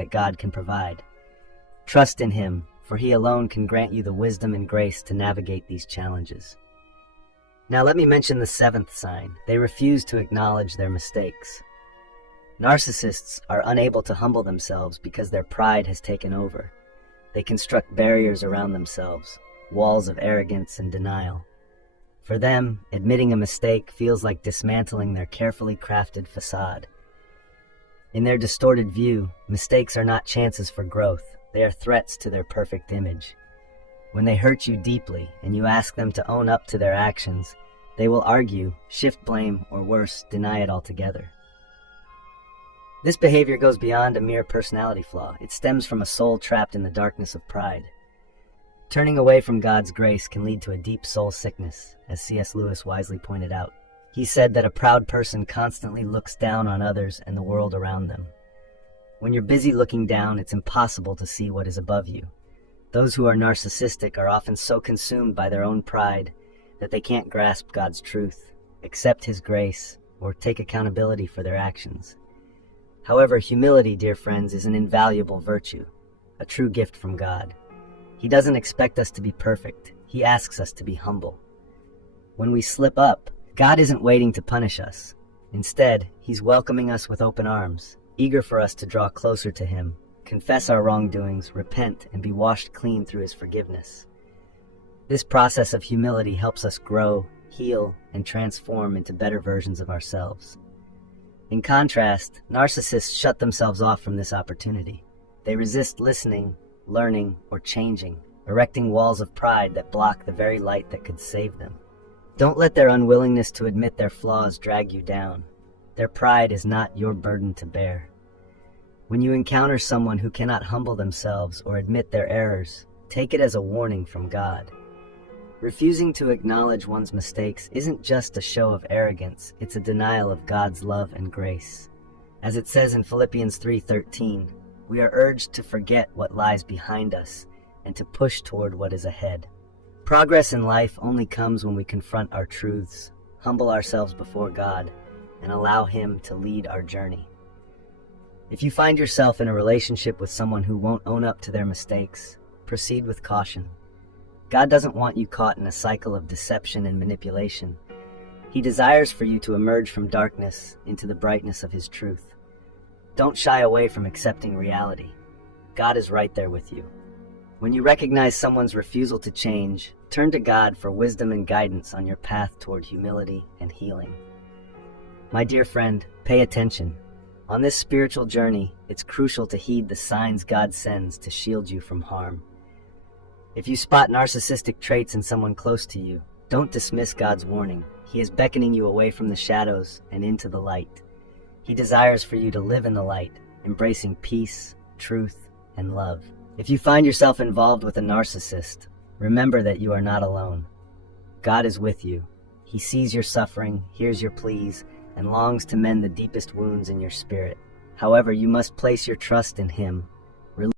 that God can provide. Trust in Him, for He alone can grant you the wisdom and grace to navigate these challenges. Now let me mention the seventh sign. They refuse to acknowledge their mistakes. Narcissists are unable to humble themselves because their pride has taken over. They construct barriers around themselves, walls of arrogance and denial. For them, admitting a mistake feels like dismantling their carefully crafted facade. In their distorted view, mistakes are not chances for growth. They are threats to their perfect image. When they hurt you deeply and you ask them to own up to their actions, they will argue, shift blame, or worse, deny it altogether. This behavior goes beyond a mere personality flaw. It stems from a soul trapped in the darkness of pride. Turning away from God's grace can lead to a deep soul sickness, as C.S. Lewis wisely pointed out. He said that a proud person constantly looks down on others and the world around them. When you're busy looking down, it's impossible to see what is above you. Those who are narcissistic are often so consumed by their own pride that they can't grasp God's truth, accept His grace, or take accountability for their actions. However, humility, dear friends, is an invaluable virtue, a true gift from God. He doesn't expect us to be perfect. He asks us to be humble. When we slip up, God isn't waiting to punish us. Instead, He's welcoming us with open arms, eager for us to draw closer to Him, confess our wrongdoings, repent, and be washed clean through His forgiveness. This process of humility helps us grow, heal, and transform into better versions of ourselves. In contrast, narcissists shut themselves off from this opportunity. They resist listening, learning, or changing, erecting walls of pride that block the very light that could save them. Don't let their unwillingness to admit their flaws drag you down. Their pride is not your burden to bear. When you encounter someone who cannot humble themselves or admit their errors, take it as a warning from God. Refusing to acknowledge one's mistakes isn't just a show of arrogance, it's a denial of God's love and grace. As it says in Philippians 3:13, we are urged to forget what lies behind us and to push toward what is ahead. Progress in life only comes when we confront our truths, humble ourselves before God, and allow Him to lead our journey. If you find yourself in a relationship with someone who won't own up to their mistakes, proceed with caution. God doesn't want you caught in a cycle of deception and manipulation. He desires for you to emerge from darkness into the brightness of His truth. Don't shy away from accepting reality. God is right there with you. When you recognize someone's refusal to change, turn to God for wisdom and guidance on your path toward humility and healing. My dear friend, pay attention. On this spiritual journey, it's crucial to heed the signs God sends to shield you from harm. If you spot narcissistic traits in someone close to you, don't dismiss God's warning. He is beckoning you away from the shadows and into the light. He desires for you to live in the light, embracing peace, truth, and love. If you find yourself involved with a narcissist, remember that you are not alone. God is with you. He sees your suffering, hears your pleas, and longs to mend the deepest wounds in your spirit. However, you must place your trust in Him,